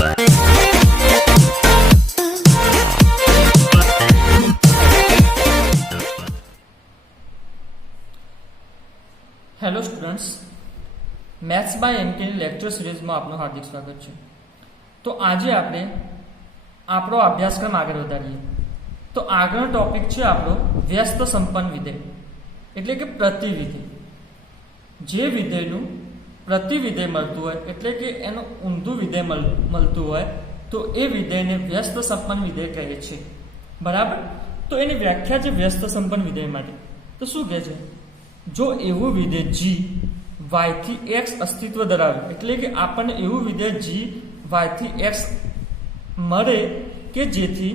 Hello students, maths by MK lecture series में आपનું हार्दिक स्वागत છે। तो आज આપણે આપણો અભ્યાસક્રમ આગળ વધારીએ। તો આગળનો ટોપિક છે આપણો વ્યસ્ત સંપન્ન વિધેય એટલે કે પ્રતિવિધેય। જે વિધેયનું પ્રતિવિધેય મળતું હોય એટલે કે એનું ઊંધું વિધેય મળતું હોય તો એ વિધેયને વ્યસ્ત સંપન્ન વિધેય કહે છે, બરાબર। તો એની વ્યાખ્યા છે વ્યસ્ત સંપન્ન વિધેય માટે। તો શું કહે છે? જો એવું વિધેય g y થી x અસ્તિત્વ ધરાવે એટલે કે આપણને એવું વિધેય g y થી x મળે કે જેથી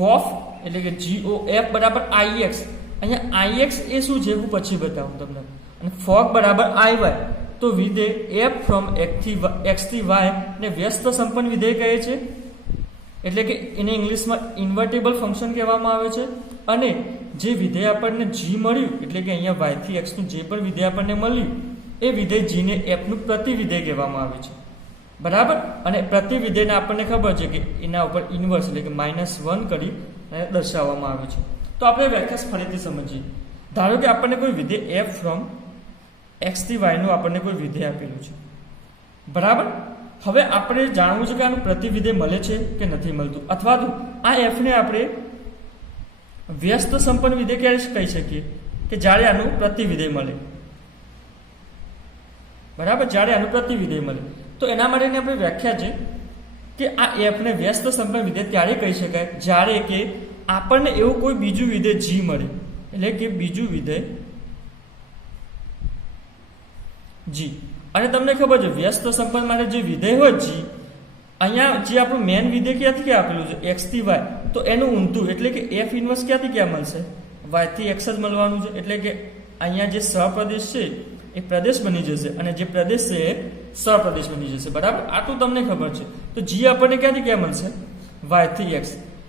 ગોફ એટલે કે GOF બરાબર IX, અહીંયા IX એ શું છે હું પછી બતાવું તમને, અને ફોગ બરાબર IY, તો વિધેય f ફ્રોમ x થી y ને વ્યસ્ત સંપન્ન વિધેય કહે છે, એટલે કે એને ઇંગ્લિશમાં ઇન્વર્ટેબલ ફંક્શન કહેવામાં આવે છે। અને જે વિધેય આપણને g મળ્યું એટલે કે અહીંયા y થી x નું જે પણ વિધેય આપણને મળ્યું એ વિધેય g ને f નું પ્રતિવિધેય કહેવામાં આવે છે, બરાબર। અને પ્રતિવિધેયને આપણને ખબર છે કે એના ઉપર ઇન્વર્સ એટલે કે -1 કરી અને દર્શાવવામાં આવે છે। તો આપણે વ્યાખ્યા ફરીથી સમજીએ। ધારો કે આપણને કોઈ વિધેય f ફ્રોમ x થી y નું આપણને કોઈ વિધેય આપેલું છે, બરાબર। હવે આપણે જાણવું છે કે આનું પ્રતિવિધેય મળે છે કે નથી મળતું, અથવા તો આ f ને આપણે વ્યસ્ત સંપન્ન વિધેય ક્યારે કહી શકીએ કે જ્યારે આનું પ્રતિવિધેય મળે, બરાબર। જ્યારે આનું પ્રતિવિધેય મળે તો એના માટેની આપણી વ્યાખ્યા છે કે આ f ને વ્યસ્ત સંપન્ન વિધેય ત્યારે કહી શકાય જ્યારે કે આપણને એવું કોઈ બીજું વિધેય g મળે, એટલે કે બીજું વિધેય g। અને તમને ખબર છે વ્યસ્ત સંપન્ન માટે જે વિધેય હોય g, અહીંયા જે આપણું મેન વિધેય ક્યાંથી આપેલું છે x થી y, તો એનું ઊંધું એટલે કે f ઇન્વર્સ ક્યાંથી ક્યાં મળશે? y થી x જ મળવાનું છે, એટલે કે અહીંયા જે સહપ્રદેશ છે એ પ્રદેશ બની જશે અને જે પ્રદેશ છે એ સહપ્રદેશ બની જશે, બરાબર। આટલું તમને ખબર છે। તો g આપણને ક્યાંથી ક્યાં મળશે? y થી x।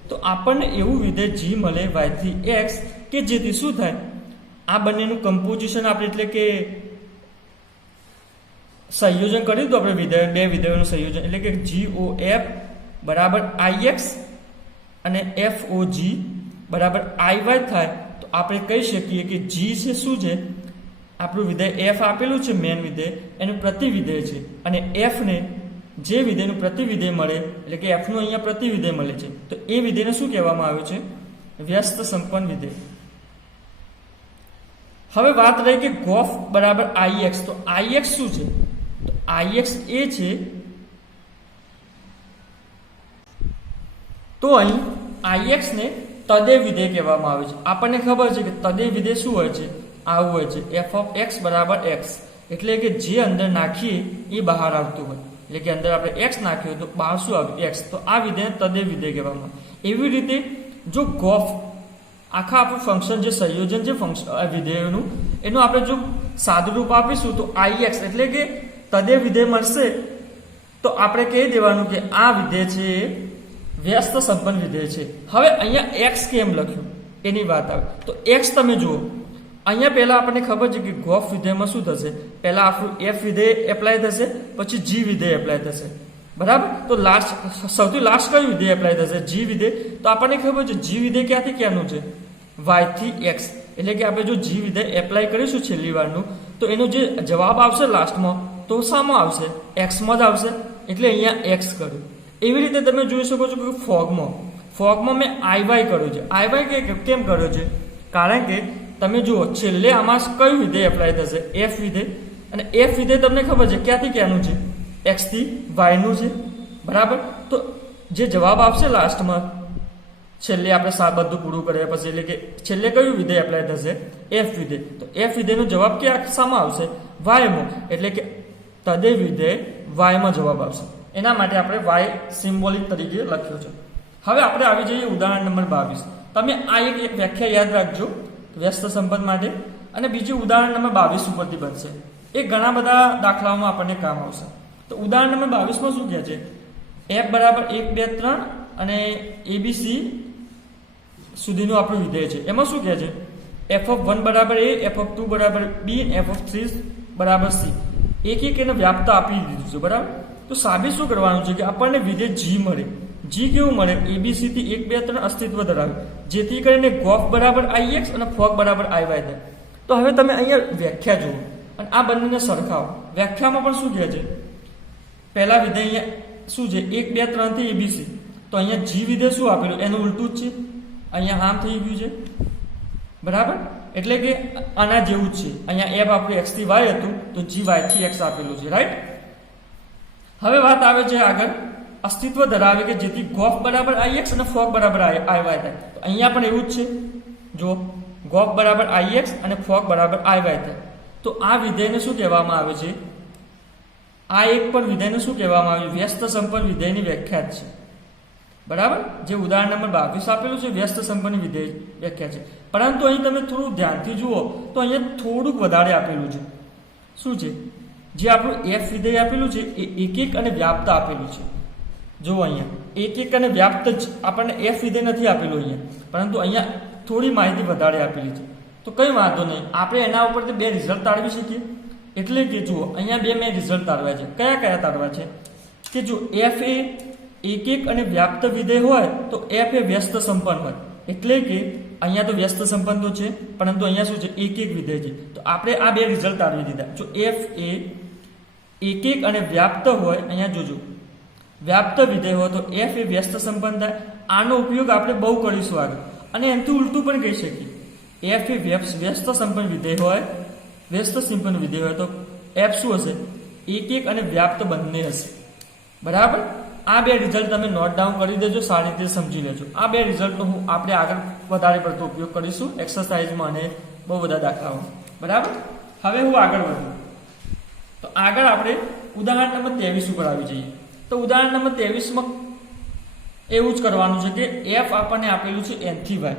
તો આપણને એવું વિધેય g મળે y થી x કે જેથી શું થાય, આ બંનેનું કમ્પોઝિશન આપણે એટલે કે સંયોજન કર્યું તો આપણે વિધેય બે વિધેયોનું સંયોજન એટલે કે GOF બરાબર IX અને FOG બરાબર IY થાય તો આપણે કહી શકીએ કે g છે શું છે, આપણું વિધેય f આપેલું છે મેન વિધેય એનું પ્રતિવિધેય છે, અને f ને જે વિધેયનું પ્રતિવિધેય મળે એટલે કે f નું અહીંયા પ્રતિવિધેય મળે છે તો એ વિધેયને શું કહેવામાં આવે છે? વ્યસ્ત સંપન્ન વિધેય। હવે વાત રહી કે ગોફ બરાબર IX, તો IX શું છે? તો IX એ છે, તો અહીં IX ને તદેવ વિધેય કહેવામાં આવે છે। આપણને ખબર છે કે તદેવ વિધેય શું હોય છે? આવું હોય છે f of x બરાબર x, એટલે કે જે અંદર નાખીએ એ બહાર આવતું હોય, એટલે કે અંદર આપણે x નાખ્યો તો બહાર શું આવ્યું? x। તો આ વિધેય તદેવ વિધેય કહેવામાં આવે। એવી રીતે જો ગોફ આખા આપણું ફંક્શન જે સંયોજન છે ફંક્શન વિધેયોનું એનું આપણે જો સાદું રૂપ આપીશું તો IX એટલે કે તદેવ વિધેય મળશે, તો આપણે કહી દેવાનું કે આ વિધેય છે એ વ્યસ્ત સંપન્ન વિધેય છે। હવે અહીંયા x કેમ લખ્યું એની વાત આવે તો x તમે જુઓ, અહીંયા પહેલા આપણને ખબર છે કે ગોફ વિધેયમાં શું થશે, પહેલા આપણું f વિધેય એપ્લાય થશે, પછી g વિધેય એપ્લાય થશે, બરાબર। તો સૌથી લાસ્ટ કયું વિધેય એપ્લાય થશે? g વિધેય। તો આપણને ખબર છે g વિધેય ક્યાંથી ક્યાંનું છે? y થી x, એટલે કે આપણે જો g વિધેય એપ્લાય કરીશું છેલ્લી વારનું તો એનો જે જવાબ આવશે લાસ્ટમાં તો શામાં આવશે? x માં જ આવશે, એટલે અહીંયા x કર્યું। એવી રીતે તમે જોઈ શકો છો કે ફોગમાં મેં IY કર્યું છે। IY કેમ કર્યો છે? કારણ કે તમે જુઓ છેલ્લે આમાં કયું વિધેય એપ્લાય થશે? f વિધેય, અને f વિધેય તમને ખબર છે ક્યાંથી ક્યાંનું છે? x થી y નું છે, બરાબર। તો જે જવાબ આવશે લાસ્ટમાં છેલ્લે આપણે બધું પૂરું કર્યા પછી એટલે કે છેલ્લે કયું વિધેય એપ્લાય થશે? f વિધેય। તો f વિધેયનો જવાબ ક્યાં શામાં આવશે? y માં, એટલે કે તદેવ વિધેય y માં જવાબ આવશે। એના માટે આપણે y સિમ્બોલિક તરીકે લખ્યો છે। હવે આપણે આવી જઈએ ઉદાહરણ નંબર 22। તમે આ એક વ્યાખ્યા યાદ રાખજો વ્યસ્ત સંપન્ન માટે, અને બીજું ઉદાહરણ નંબર 22 ઉપરથી બનશે। એ ઘણા બધા દાખલાઓમાં આપણને કામ આવશે। તો ઉદાહરણ નંબર 22 માં શું કહે છે? f બરાબર 1 2 3 અને ABC સુધીનું આપણું વિધેય છે। એમાં શું કહે છે? f of 1 બરાબર a, f of 2 બરાબર b, f of 3 બરાબર c। એક એક એને વ્યાપ્ત આપી દીધું છે, બરાબર। તો સાબિત શું કરવાનું છે કે આપણને વિધેય જી મળે. જી કેવું મળે? એબીસી થી 1 2 3 અસ્તિત્વ ધરાવે, જેથી કરીને ગોફ બરાબર ix અને ફોક બરાબર iy થાય. તો હવે તમે અહીંયા વ્યાખ્યા જુઓ અને આ બંનેને સરખાવો. વ્યાખ્યામાં પણ શું કહે છે? પહેલા વિધેય અહીંયા શું છે? 1 2 3 થી એબીસી. તો અહીંયા જી વિધેય શું આપેલું? એનું ઉલટું જ છે. અહીંયા આમ થઈ ગયું છે, બરાબર. એટલે કે આના જેવું જ છે. અહીંયા f આપણું x થી y હતું, તો જી y થી x આપેલું છે, રાઈટ. હવે વાત આવે છે આગળ અસ્તિત્વ ધરાવે કે જેથી ગોફ બરાબર ix અને ફોક બરાબર iy થાય. તો અહીંયા પણ એવું જ છે. જો ગોફ બરાબર ix અને ફોક બરાબર iy થાય. તો આ વિધેયને શું કહેવામાં આવે છે? આ એક પણ વિધેયને શું કહેવામાં આવે છે? વ્યસ્ત સંપન્ન વિધેયની વ્યાખ્યા જ છે, બરાબર. જે ઉદાહરણ નંબર 22 આપેલું છે વ્યસ્ત સંપન્ન વિધેય વ્યાખ્યા છે. પરંતુ અહીં તમે થોડું ધ્યાનથી જુઓ તો અહીંયા થોડુંક વધારે આપેલું છે. શું છે? જે આપણું f વિધેય આપેલું છે એ એકિક અને વ્યાપ્ત આપેલું છે. જો અહીંયા એકિક અને વ્યાપ્ત જ આપણને f વિધેય નથી આપેલું અહીંયા, પરંતુ અહીંયા થોડી માહિતી વધારે આપેલી છે. તો કંઈ વાંધો નહીં, આપણે એના ઉપરથી 2 રિઝલ્ટ તારવી શકીએ. એટલે કે જુઓ અહીંયા 2 મેં રિઝલ્ટ તારવ્યા છે. કયા કયા તારવા છે? કે જો f એ એકિક અને વ્યાપ્ત વિધેય હોય તો f એ વ્યસ્ત સંપન્ન હોય. એટલે કે અહીંયા તો વ્યસ્ત સંપન્ન તો છે, પરંતુ અહીંયા શું છે? એકિક વિધેય છે. તો આપણે આ 2 રિઝલ્ટ તારવી દીધા. જો f એ એકિક અને વ્યાપ્ત હોય, અહીંયા જોજો વ્યાપ્ત વિધેય હોય તો f એ વ્યસ્ત સંપન્ન થાય. આનો ઉપયોગ આપણે બહુ કરીશું આગળ. અને એનાથી ઉલટું પણ કહી શકીએ. f એ વ્યસ્ત સંપન્ન વિધેય હોય, વ્યસ્ત સંપન્ન વિધેય હોય તો f શું હશે? એકિક અને વ્યાપ્ત બંને હશે, બરાબર. આ 2 રિઝલ્ટ તમે નોટ ડાઉન કરી દેજો, સારી રીતે સમજી લેજો. આ 2 રિઝલ્ટનો આપણે આગળ વધારે પડતો ઉપયોગ કરીશું એક્સરસાઇઝમાં અને બહુ બધા દાખલાઓમાં, બરાબર. હવે હું આગળ વધું તો આગળ આપણે ઉદાહરણ નંબર 23 ઉપર આવી જઈએ. તો ઉદાહરણ નંબર 23માં એવું જ કરવાનું છે કે f આપણને આપેલું છે n થી y,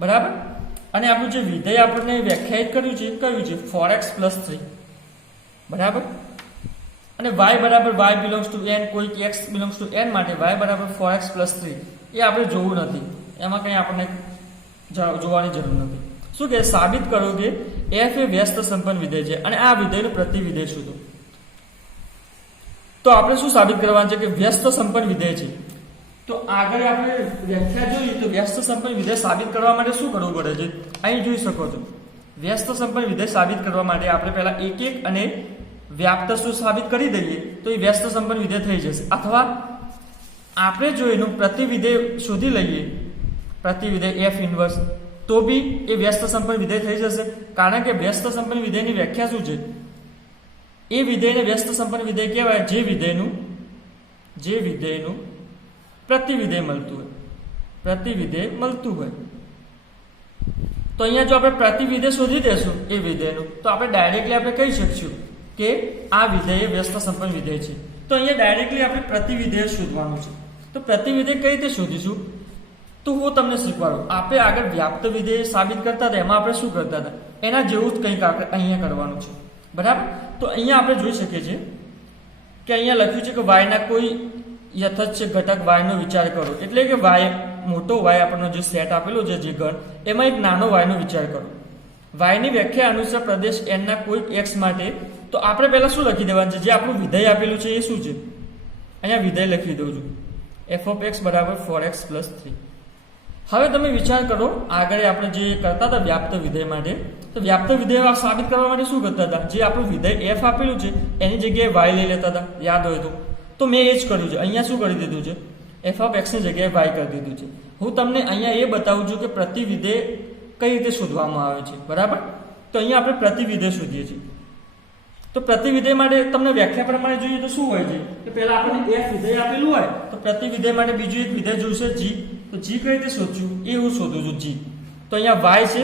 બરાબર. અને આપણું જે વિધેય આપણને વ્યાખ્યાયિત કર્યું છે કયું છે? 4x + 3, બરાબર. અને y બરાબર y બિલોંગ્સ ટુ n, કોઈક x બિલોંગ્સ ટુ n માટે y બરાબર 4x + 3 એ આપણે જોવું નથી. એમાં કંઈ આપણને જોવાની જરૂર નથી. શું કહે? સાબિત કરો કે f એ વ્યસ્ત સંપન્ન વિધેય છે અને આ વિધેયનું પ્રતિવિધેય શોધો. તો આપણે શું સાબિત કરવાનું છે? કે વ્યસ્ત સંપન્ન વિધેય છે. તો આગળ આપણે વ્યાખ્યા જોઈએ તો વ્યસ્ત સંપન્ન વિધેય સાબિત કરવા માટે શું કરવું પડે છે? અહીં જોઈ શકો છો. વ્યસ્ત સંપન્ન વિધેય સાબિત કરવા માટે આપણે પહેલા એકિક અને વ્યાપ્ત શું સાબિત કરી દઈએ તો એ વ્યસ્ત સંપન્ન વિધેય થઈ જશે. અથવા આપણે જો એનું પ્રતિવિધેય શોધી લઈએ, પ્રતિવિધેય f ઇન્વર્સ, તો બી એ વ્યસ્ત સંપન્ન વિધેય થઈ જશે. કારણ કે વ્યસ્ત સંપન્ન વિધેયની વ્યાખ્યા શું છે? એ વિધેયને વ્યસ્ત સંપન્ન વિધેય કહેવાય જે વિધેયનું પ્રતિવિધેય મળતું હોય, પ્રતિવિધેય મળતું હોય. તો અહીંયા જો આપણે પ્રતિવિધેય શોધી દેશું એ વિધેયનું, તો આપણે ડાયરેક્ટલી આપણે કહી શકશું કે આ વિધેય વ્યસ્ત સંપન્ન વિધેય છે. તો અહીંયા ડાયરેક્ટલી આપણે પ્રતિવિધેય શોધવાનું છે. તો પ્રતિવિધેય કઈ રીતે શોધીશું? તો હું તમને શીખવાડું. આપણે આગળ વ્યાપ્ત વિધેય સાબિત કરતા હતા, એમાં આપણે શું કરતા હતા એના જેવું જ કંઈક આપણે અહીંયા કરવાનું છે, બરાબર. તો અહીંયા આપણે જોઈ શકીએ છીએ કે અહીંયા લખ્યું છે કે y ના કોઈ યથાર્થ ઘટક y નો વિચાર કરો. એટલે કે y મોટો y આપણનો જે સેટ આપેલો છે જે ગણ, એમાં એક નાનો y નો વિચાર કરો. y ની વ્યાખ્યા અનુસાર પ્રદેશ n ના કોઈક x માટે તો આપણે પહેલા શું લખી દેવાનું છે? જે આપણું વિધેય આપેલું છે એ શું છે? અહીંયા વિધેય લખી દઉં છું, f(x) બરાબર 4x + 3. હવે તમે વિચાર કરો, આગળ આપણે જે કરતા હતા વ્યાપ્ત વિધેય માટે, તો વ્યાપ્ત વિધેય સાબિત કરવા માટે શું કરતા હતા? જે આપણું વિધેય f આપેલું છે એની જગ્યાએ y લઈ લેતા હતા, યાદ હોય તો મેં એ જ કર્યું છે. અહીંયા શું કરી દીધું છે? f(x) ની જગ્યાએ y કરી દીધું છે. હું તમને અહીંયા એ બતાવું છું કે પ્રતિવિધેય કઈ રીતે શોધવામાં આવે છે, બરાબર. તો અહીંયા આપણે પ્રતિવિધેય શોધીએ છીએ. તો પ્રતિવિધેય માટે તમને વ્યાખ્યા પ્રમાણે જોઈએ તો શું હોય છે કે પહેલા આપણને f વિધેય આપેલું હોય તો પ્રતિવિધેય માટે બીજું એક વિધેય જોઈશે g. તો g કઈ રીતે શોધશું એ હું શોધું છું. g તો અહીંયા y છે,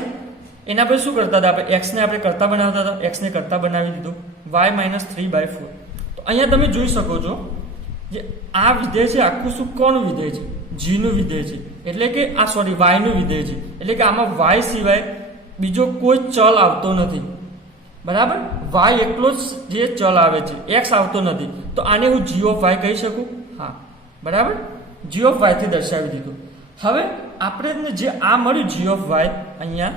એના પર શું કરતા હતા આપણે? x ને આપણે કરતા બનાવતા હતા, x ને કરતા બનાવી દીધું, y - 3/4. તો અહીંયા તમે જોઈ શકો છો જે આ વિધેય છે આખું શું કોનું વિધેય છે? g નું વિધેય છે. એટલે કે આ સોરી y નું વિધેય છે. એટલે કે આમાં y સિવાય બીજો કોઈ ચલ આવતો નથી, બરાબર. y એકલો જ જે ચલ આવે છે, x આવતો નથી. તો આને હું g ઓફ y કહી શકું? હા, બરાબર. g ઓફ y થી દર્શાવી દીધું. હવે આપણે જે આ મળ્યું g ઓફ y અહીંયા,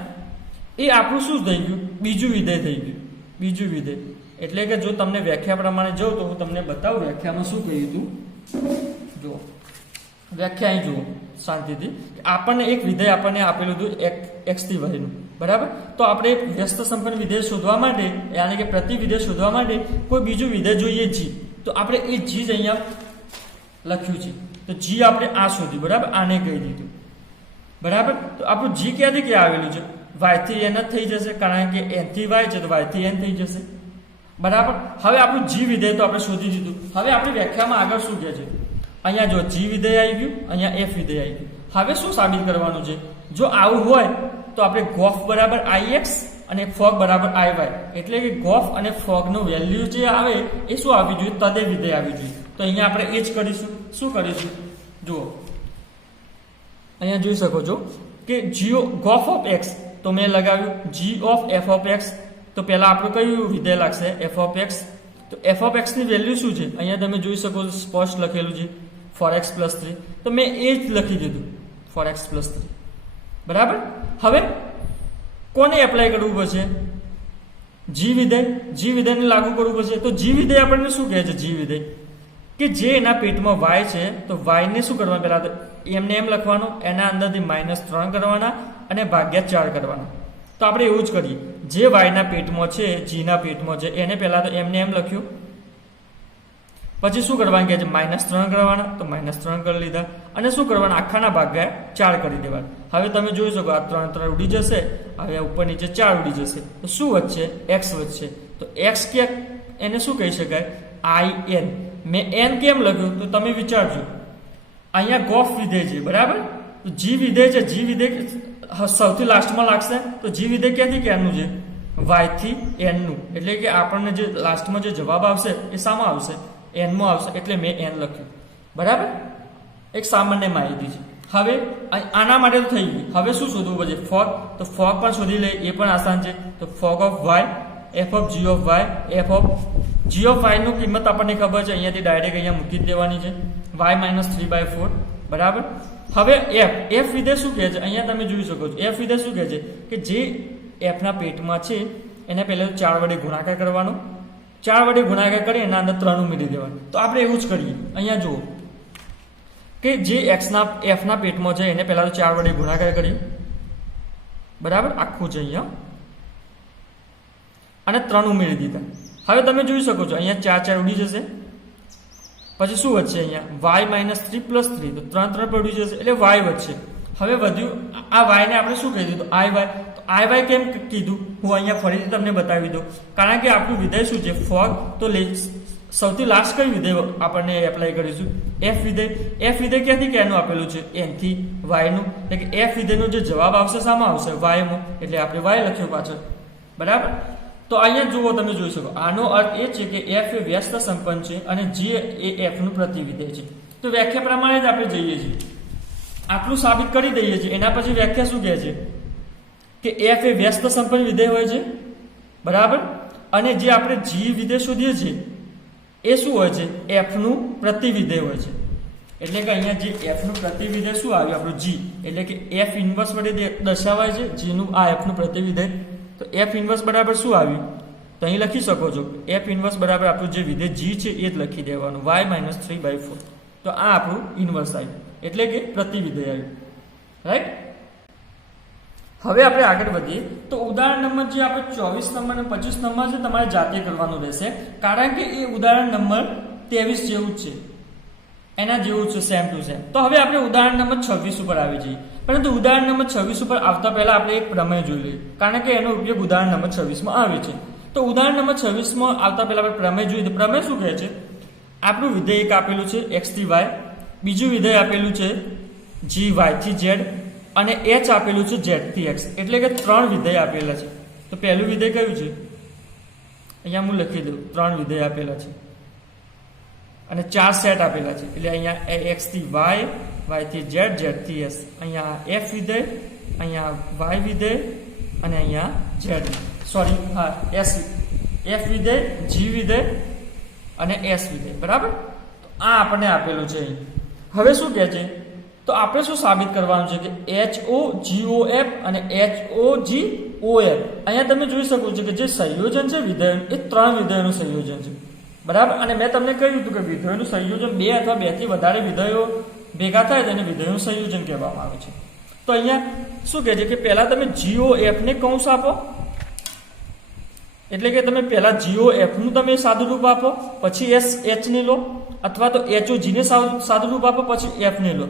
એ આપણું શું થઈ ગયું? બીજું વિધેય થઈ ગયું, બીજું વિધેય. એટલે કે જો તમને વ્યાખ્યા પ્રમાણે જવું તો હું તમને બતાવું વ્યાખ્યામાં શું કહ્યું હતું. જો વ્યાખ્યા અહીં જુઓ શાંતિથી. આપણને એક વિધેય આપણને આપેલું હતું x થી y નું, બરાબર. તો આપણે વ્યસ્ત સંપન્ન વિધેય શોધવા માટે યાની કે પ્રતિ વિધેય શોધવા માટે કોઈ બીજું વિધેય જોઈએ g. તો આપણે એ g જ અહીંયા લખ્યું છે. તો g આપણે આ શોધ્યું, બરાબર, આને કહી દીધું, બરાબર. તો આપણું g ક્યાંથી ક્યાં આવેલું છે? y થી n જ થઈ જશે, કારણ કે n થી y છે તો y થી n થઈ જશે, બરાબર. હવે આપણું g વિધેય તો આપણે શોધી દીધું. હવે આપણી વ્યાખ્યામાં આગળ શું કહે છે? અહીંયા જો g વિધેય આવી ગયું, અહીંયા f વિધેય આવી ગયું. હવે શું સાબિત કરવાનું છે? જો આવું હોય તો આપણે ગોફ બરાબર ix અને ફોગ બરાબર iy, એટલે કે ગોફ અને ફોગનું વેલ્યુ જે આવે એ શું આવવી જોઈએ? તદે વિધેય આવવી જોઈએ. તો અહીંયા આપણે એ જ કરીશું. શું કરીશું? જુઓ અહીંયા જોઈ શકો છો કે ગોફ ઓફ x તો મેં લગાવ્યું g of f of x. તો પહેલા આપણું કયું વિધેય લાગશે? f of x. તો f ઓફ x ની વેલ્યુ શું છે? અહીંયા તમે જોઈ શકો છો સ્પષ્ટ લખેલું છે 4x + 3. તો મેં એ જ લખી દીધું 4x + 3, બરાબર. હવે કોને એપ્લાય કરવું પડશે? g વિધેયને લાગુ કરવું પડશે. તો g વિધેય આપણને શું કહે છે? g વિધેય કે જે એના પેટમાં y છે તો y ને શું કરવાનું? પહેલા તો એમને એમ લખવાનું, એના અંદરથી -3 કરવાના અને ભાગ્યા 4 કરવાના. તો આપણે એવું જ કરીએ. જે y ના પેટમાં છે, g ના પેટમાં છે, એને પહેલા તો એમને એમ લખ્યું, પછી શું કરવાનું કહે છે? -3 કરવાના. તો -3 કરી લીધા અને શું કરવાના? આખાના ભાગ્યા 4 કરી દેવાના. હવે તમે જોઈ શકો આ 3 ઉડી જશે, હવે ઉપર નીચે 4 ઉડી જશે. તો શું વધશે? x વધશે. તો x ક્યાંક એને શું કહી શકાય? in. મેં n કેમ લખ્યું? તો તમે વિચારજો, અહીંયા ગોફ વિધેય છે, બરાબર. તો g વિધેય છે, g વિધેય સૌથી લાસ્ટમાં લાગશે. તો g વિધેય ક્યાંથી ક્યાંનું છે? y થી n નું. એટલે કે આપણને જે લાસ્ટમાં જે જવાબ આવશે એ શામાં આવશે? n માં આવશે. એટલે મેં n લખ્યું, બરાબર. એક સામાન્ય માહિતી છે. હવે આના માટે તો થઈ ગયું. હવે શું શોધવું પડશે? ફોગ. તો ફોગ પણ શોધી લે, એ પણ આસાન છે. તો fog of y, f of g of y, f of g of y નું કિંમત આપણને ખબર છે, અહીંયાથી ડાયરેક્ટ અહીંયા મૂકી જ દેવાની છે, y - 3/4, બરાબર. હવે f વિધેય શું કહે છે? અહીંયા તમે જોઈ શકો છો f વિધેય શું કહે છે કે જે f ના પેટમાં છે એને પહેલા 4 વડે ગુણાકાર કરવાનો, 4 વડે ગુણાકાર કરી એના અંદર 3 ઉમેરી દેવાનું. તો આપણે એવું જ કરીએ. અહીંયા જુઓ કે જે f ના પેટમાં છે એને પહેલા તો 4 વડે ગુણાકાર કરીએ, બરાબર, આખું છે અહીંયા, અને 3 ઉમેરી દીધા. હવે તમે જોઈ શકો છો અહીંયા 4 ઉડી જશે, પછી શું વધશે? અહીંયા y - 3 + 3, તો 3 પર ઉડી જશે એટલે y વધશે. હવે વધ્યું આ y ને આપણે શું કહી દીધું? iy. તો iy કેમ કીધું? હું અહીંયા ફરીથી તમને બતાવી દઉં. કારણ કે આપણું વિધેય શું છે? ફોગ. તો સૌથી લાસ્ટ કયું વિધેય આપણને એપ્લાય કરીશું? f વિધેય. f વિધેય ક્યાંથી ક્યાંનું આપેલું છે? n થી y નું. એટલે કે f વિધેયનો જે જવાબ આવશે શામાં આવશે? y માં. એટલે આપણે y લખ્યું પાછળ, બરાબર. તો અહીંયા જુઓ, તમે જોઈ શકો. આનો અર્થ એ છે કે f એ વ્યસ્ત સંપન્ન છે અને g એ f નું પ્રતિવિધેય છે. તો વ્યાખ્યા પ્રમાણે જ આપણે જઈએ છીએ, આટલું સાબિત કરી દઈએ છીએ. એના પછી વ્યાખ્યા શું કહે છે કે f એ વ્યસ્ત સંપન્ન વિધેય હોય છે, બરાબર. અને જે આપણે g વિધેય શોધીએ છીએ એ શું હોય છે? f નું પ્રતિવિધેય હોય છે. એટલે કે અહીંયા જે f નું પ્રતિવિધેય શું આવ્યું? આપણું g. એટલે કે f ઇન્વર્સ વડે દર્શાવાય છે g નું આ f નું પ્રતિવિધેય. તો f ઇન્વર્સ બરાબર શું આવ્યું? તો અહીં લખી શકો છો f ઇન્વર્સ બરાબર આપણું જે વિધેય g છે એ જ લખી દેવાનું, y - 3/4. તો આ આપણું ઇન્વર્સ આવ્યું, એટલે કે પ્રતિવિધેય આવ્યું, રાઈટ. હવે આપણે આગળ વધીએ. તો ઉદાહરણ નંબર જે આપણે 24 નંબર અને 25 નંબર છે તમારે જાતે કરવાનું રહેશે, કારણ કે એ ઉદાહરણ નંબર 23 જેવું જ છે, એના જેવું છે, સેમ ટુ સેમ. તો હવે આપણે ઉદાહરણ નંબર 26 ઉપર આવી જઈએ. પરંતુ ઉદાહરણ નંબર 26 ઉપર આવતા પહેલા આપણે એક પ્રમેય જોઈ લઈએ, કારણ કે એનો ઉપયોગ ઉદાહરણ નંબર 26 માં આવે છે. તો ઉદાહરણ નંબર 26 માં આવતા પહેલા આપણે પ્રમેય જોઈએ. પ્રમેય શું કહે છે? આપણું વિધેય એક આપેલું છે x થી y, બીજું વિધેય આપેલું છે g y થી z, અને h આપેલું છે z થી x. એટલે કે 3 વિધેય આપેલા છે. તો પહેલું વિધેય કયું છે? અહીંયા હું લખી દઉં, 3 વિધેય આપેલા છે અને 4 સેટ આપેલા છે. એટલે અહીંયા x થી y, y થી z, z થી s. અહીંયા f વિધેય, અહીંયા y વિધેય અને અહીંયા z, સોરી હા s, f વિધેય, g વિધેય અને s વિધેય, બરાબર. તો આ આપણને આપેલું છે. હવે શું કહે છે? તો આપણે શું સાબિત કરવાનું છે કે HOGOF અને HOG OF. અહીંયા તમે જોઈ શકો છો કે જે સંયોજન છે વિધેયનું એ 3 વિધેયોનું સંયોજન છે, બરાબર. અને મેં તમને કહ્યું હતું કે વિધેયોનું સંયોજન 2 અથવા 2 થી વધારે વિધેયો ભેગા થાય તેને વિધેયોનું સંયોજન કહેવામાં આવે છે. તો અહીંયા શું કહે છે કે પહેલા તમે GOF ને કૌંસ આપો, એટલે કે તમે પહેલા GOF નું તમે સાદું રૂપ આપો, પછી SH ને લો, અથવા તો HOG ને સાદું રૂપ આપો, પછી F ને લો.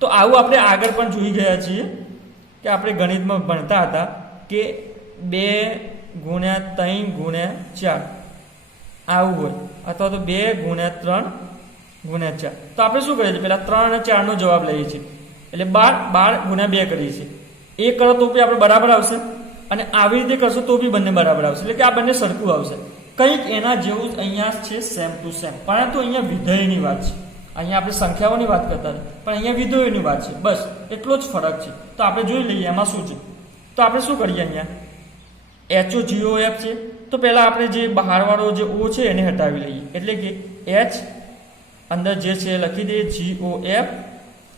તો આવું આપણે આગળ પણ જોઈ ગયા છીએ કે આપણે ગણિતમાં ભણતા હતા કે 2 ગુણ્યા 3 ગુણ્યા 4 આવું હોય, અથવા તો 2 ગુણ્યા 3 ગુણ્યા 4. તો આપણે શું કરીએ છીએ, પહેલા 3 અને 4 નો જવાબ લઈએ છીએ, એટલે 12 ગુણ્યા 2 કરીએ છીએ. એ કરો તો બી આપણે બરાબર આવશે, અને આવી રીતે કરશો તો બી બંને બરાબર આવશે, એટલે કે આ બંને સરખું આવશે. કંઈક એના જેવું જ અહીંયા છે, સેમ ટુ સેમ. પરંતુ અહીંયા વિધેયની વાત છે, અહીંયા આપણે સંખ્યાઓની વાત કરતા હતા, પણ અહીંયા વિધેયોની વાત છે, બસ એટલો જ ફરક છે. તો આપણે જોઈ લઈએ એમાં શું છે. તો આપણે શું કરીએ, અહીંયા HOGOF છે, તો પહેલા આપણે જે બહારવાળો જે O છે એને હટાવી લઈએ, એટલે કે H અંદર જે છે લખી દઈએ GOF,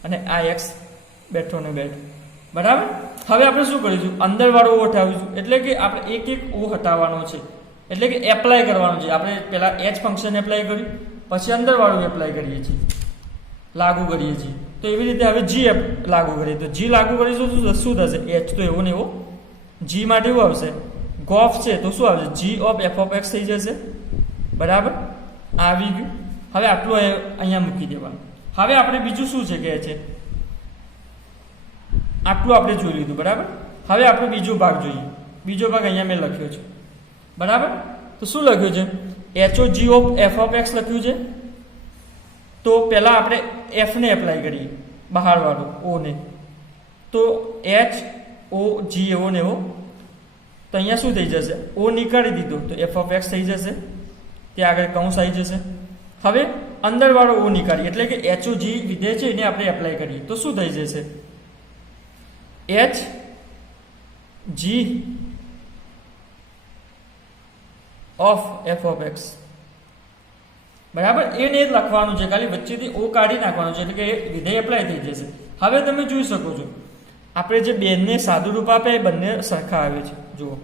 અને આ X બેઠો ને બેઠો, બરાબર. હવે આપણે શું કરીશું, અંદર વાળો O હટાવીશું, એટલે કે આપણે એક એક O હટાવવાનો છે, એટલે કે એપ્લાય કરવાનું છે. આપણે પહેલા H ફંક્શન એપ્લાય કર્યું, પછી અંદર વાળું એપ્લાય કરીએ છીએ, લાગુ કરીએ છીએ. તો એવી રીતે હવે G લાગુ કરીએ, તો G લાગુ કરીશું તો શું થશે, H તો એવો ને એવો, G માટે એવું આવશે, GOF છે તો શું આવશે, G(f(x) થઈ જશે, બરાબર. આવી ગયું. હવે આટલું અહીંયા મૂકી દેવાનું. હવે આપણે બીજું શું છે કહે છે, આટલું આપણે જોઈ લીધું, બરાબર. હવે આપણે બીજો ભાગ જોઈએ. બીજો ભાગ અહીંયા મેં લખ્યો છે, બરાબર. તો શું લખ્યું છે, HOGOF(f(x) લખ્યું છે. તો પહેલા આપણે F ને એપ્લાય કરીએ, બહાર વાળું O ને, તો HOG એવો ને એવો, તો અહીંયા શું થઈ જશે, O નીકાળી દીધો તો f(x) થઈ જશે, ત્યાં આગળ કૌંસ આવી જશે. હવે અંદર વાળો O નીકાળીએ, એટલે કે HOG વિધેય છે એને આપણે એપ્લાય કરીએ, તો શું થઈ જશે, HG of f(x), બરાબર. એને જ લખવાનું છે, ખાલી વચ્ચેથી O કાઢી નાખવાનું છે, એટલે કે વિધેય એપ્લાય થઈ જશે. હવે તમે જોઈ શકો છો આપણે જે બેનને સાદું રૂપ આપ્યા એ બંને સરખા આવે છે, જુઓ.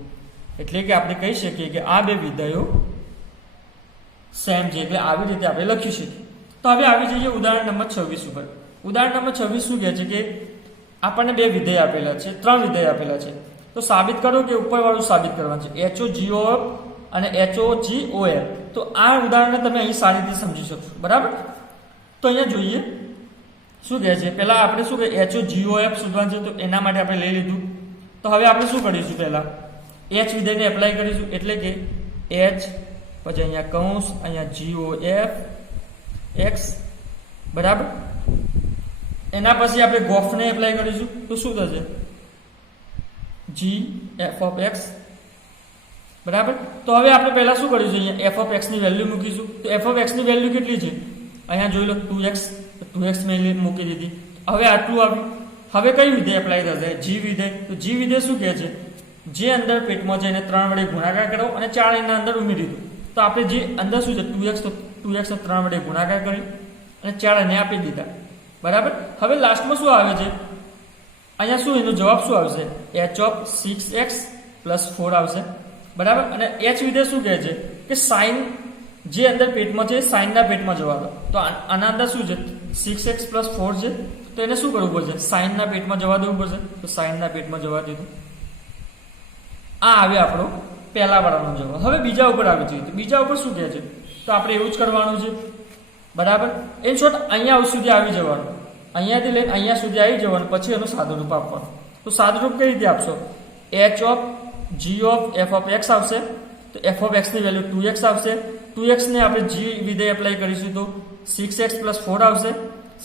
એટલે કે આપણે કહી શકીએ કે આ બે વિધેયો સેમ છે, એટલે આવી રીતે આપણે લખી શકીએ. તો હવે આવી જઈએ ઉદાહરણ નંબર 26 ઉપર. ઉદાહરણ નંબર 26 શું કહે છે કે આપણને બે વિધેય આપેલા છે, 3 વિધેય આપેલા છે. તો સાબિત કરો કે ઉપરવાળું સાબિત કરવાનું છે, HOGOF અને HOGOF. તો આ ઉદાહરણને તમે અહીં સારી રીતે સમજી શકશો, બરાબર. તો અહીંયા જોઈએ શું કહે છે, પહેલા આપણે શું કહે HOGOF શોધવાનું છે, તો એના માટે આપણે લઈ લીધું. તો હવે આપણે શું કરીશું, પહેલા H વિધેયને એપ્લાય કરીશું, એટલે કે H, પછી અહીંયા કૌંસ, અહીંયા GOF X, બરાબર. એના પછી આપણે GOF ને એપ્લાય કરીશું, તો શું થશે, GF(x), બરાબર. તો હવે આપણે પહેલા શું કરીશું, અહીંયા f(x) ની વેલ્યુ મૂકીશું. તો f(x) ની વેલ્યુ કેટલી છે, અહીંયા જોઈ લો 2x, 2x મેં મૂકી દીધી. હવે આટલું આવ્યું. હવે કઈ વિધેય એપ્લાય થશે, G વિધેય. તો G વિધેય શું કહે છે, જે અંદર પેટમાં છે એને 3 વડે ગુણાકાર કરો અને 4 એના અંદર ઉમેરી દો. તો આપણે જે અંદર શું છે 2x, તો 2x ને 3 વડે ગુણાકાર કરી અને 4 એને આપી દીધા, બરાબર. હવે લાસ્ટમાં શું આવે છે, અહીંયા શું એનો જવાબ શું આવશે, H(6x + 4) આવશે, બરાબર. અને H વિધેય શું કહે છે કે સાઇન જે અંદર પેટમાં છે સાઇનના પેટમાં જવા દો. તો આના અંદર શું છે 6x + 4 છે, તો એને શું કરવું પડશે, સાઇનના પેટમાં જવા દેવું પડશે. તો સાઇનના પેટમાં જવા દીધું. આ આવે આપણો પહેલા વાળાનો જવાબ. હવે બીજા ઉપર આવી જઈએ. તો બીજા ઉપર શું કહે છે, તો આપણે એવું જ કરવાનું છે, બરાબર. ઇન શોર્ટ અહીંયા સુધી આવી જવાનું, અહીંયાથી લઈને અહીંયા સુધી આવી જવાનું, પછી એનું સાદું રૂપ આપવાનું. તો સાદું રૂપ કઈ રીતે આપશો, HOGOF(f(x) આવશે, તો f(x) ની વેલ્યુ 2x આવશે. 2x ને આપણે G વિધેય એપ્લાય કરીશું તો 6x + 4 આવશે.